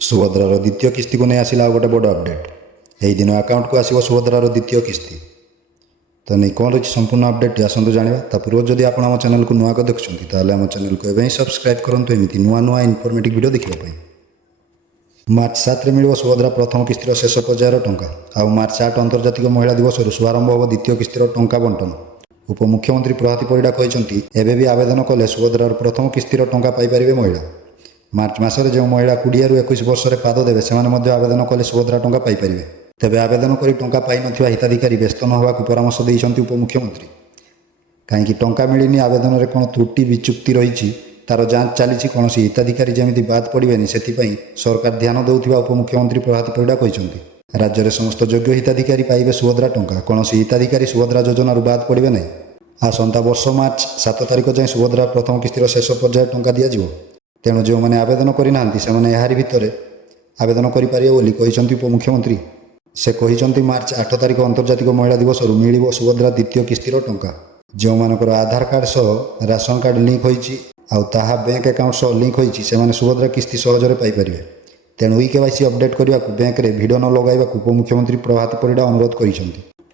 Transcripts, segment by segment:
सुभद्रार द्वितीय किस्ती को नहीं आसला गोटे बड़ अपडेट यही दिन अकाउंट को आसो सुभद्रार द्वितीय किस्ती तो नहीं कौन रही संपूर्ण अपडेट आसतु जाना ता पूर्व जदि आप आम चैनल को नुआ देखुं ताल आम चैनल को एवं सब्सक्राइब करूँ एमती नुआ नुआ इनफर्मेटिव वीडियो देखापी। मार्च 7 मिल सुभद्रा प्रथम किस्तिर शेष पर्यायर टंका आउ मार्च 8 अंतर्जातिक महिला दिवस शुभारंभ हो द्वितीय किस्तिर टंका बंटन। उपमुख्यमंत्री प्रभाती परिडा कहते एवं भी आवेदन कले सुभद्रार प्रथम किस्तिर टंका पाइपर महिला। मार्च मासरे जो महिला 20 ରୁ 21 वर्ष में पाद देवे से आवेदन कले सुभद्रा टंका पाइपर। तेबे आवेदन कर टंका पाई नथिबा हिताधिकारी व्यस्त न होगा परामर्श देइछन्ति उपमुख्यमंत्री। कहीं टंका मिलनी आवेदन में कौन त्रुटि विचुक्ति रही तार जांच चली कौन हिताधिकारी जमी बाद पड़े से सरकार ध्यान देउथिबा उपमुख्यमंत्री प्रभाती परिडा कहते। राज्य में समस्त योग्य हिताधिकारी पाइबे सुभद्रा टंका कौन हिताधिकारी सुभद्रा योजन बाद पड़े नहीं। आसंता वर्ष मार्च 7 तारिख जाए सुभद्रा प्रथम किस्तिर शेष पर्याय टंका दिज्व। तेणु जो मैंने आवेदन करना से भितर आवेदन करेंगे उपमुख्यमंत्री। से कहते मार्च 8 तारिख अंतर्जातिक महिला दिवस मिल सुभद्रा द्वितीय किस्तिर टंका। जो मानकर आधार कार्ड सह राशन कार्ड लिंक होती बैंक अकाउंट सह लिंक होती से सुभद्रा किस्ती सहजरे पाइपर। तेणु KYC अपडेट करने को बैंक में भिड न लगाइबा उपमुख्यमंत्री प्रभाती परिडा अनुरोध कर।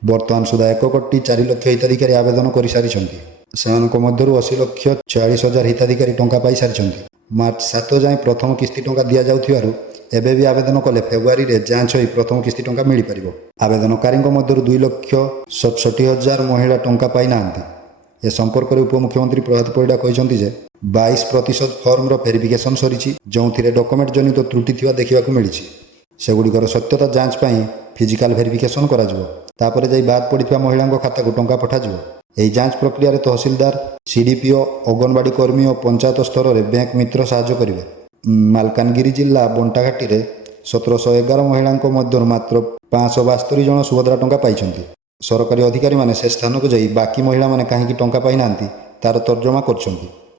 बर्तमान सुधा 1 कोटी 4 लाख हिताधिकारी आवेदन कर सारी से 80,44,000 हिताधिकारी टंका पाई सारी। मार्च 7 जाए प्रथम किस्ती टंका दि जाउथिबारु एबे भी आवेदन कले फेब्रुआरी रे जांच होई प्रथम किस्ती टंका मिल पारिबो। आवेदनकारी मध्य 2,67,000 महिला टंका पाई नांती। ए संपर्क में उपमुख्यमंत्री प्रभाती परिडा कहते जे 22% फर्मर भेरिफिकेशन सरी जो डॉक्यूमेंट जनित त्रुटि थिबा देखा मिली सेगुड़िकर सत्यता जांच पाई फिजिकल भेरिफिकेशन करापर जाई बाद पड़ता महिला खाता को टंका पठाଯିବ। यही जांच प्रक्रिया तहसीलदार CDPO अंगनवाड़ी कर्मी और पंचायत स्तर में बैंक मित्र साहाय्य करेंगे। मालकानगिरी जिला बंटाघाटी में 1711 महिला मध्य मात्र 572 जन सुभद्रा टंका पाई। सरकारी अधिकारी माने से स्थान को जाई बाकी महिला माने कहीं टंका पाई नांती तार तर्जमा करछन्ती।